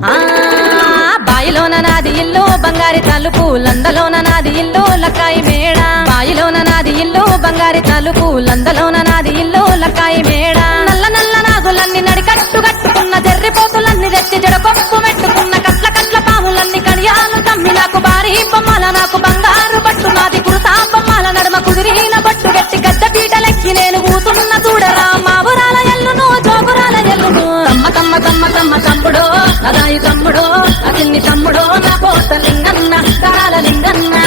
ఆ బాయిలోన నాది ఇల్లు బంగారి తలుపు లందలోన నాది ఇల్లు లక్కాయి మేడ బాయిలోన నాది ఇల్లు బంగారి తలుపు లందలోన నాది ఇల్లు లక్కాయి మేడ నల్ల నల్ల నాగులన్నీ నడికట్టు కట్టుకున్న జర్రిపోతులన్నీ తెచ్చి జడకొప్పు మెట్టుకున్న కట్ల కట్ల పాములన్నీ కడియాలు తమ్మి నాకు భారీ బొమ్మల నాకు బంగారు పట్టు నాది కురుతా బొమ్మల నడుమ కుదిరిన బట్టు గట్టి గడ్డ పీటలెక్కి నేను కూతున్న చూడరా మా ఊరాల ఎల్లును జోగురాల ఎల్లును తమ్మ తమ్మ తమ్మ తమ్మ తమ్ముడో అదాయి తమ్ముడో అతిన్ని తమ్ముడో నా కోట లింగన్న కాల లింగన్న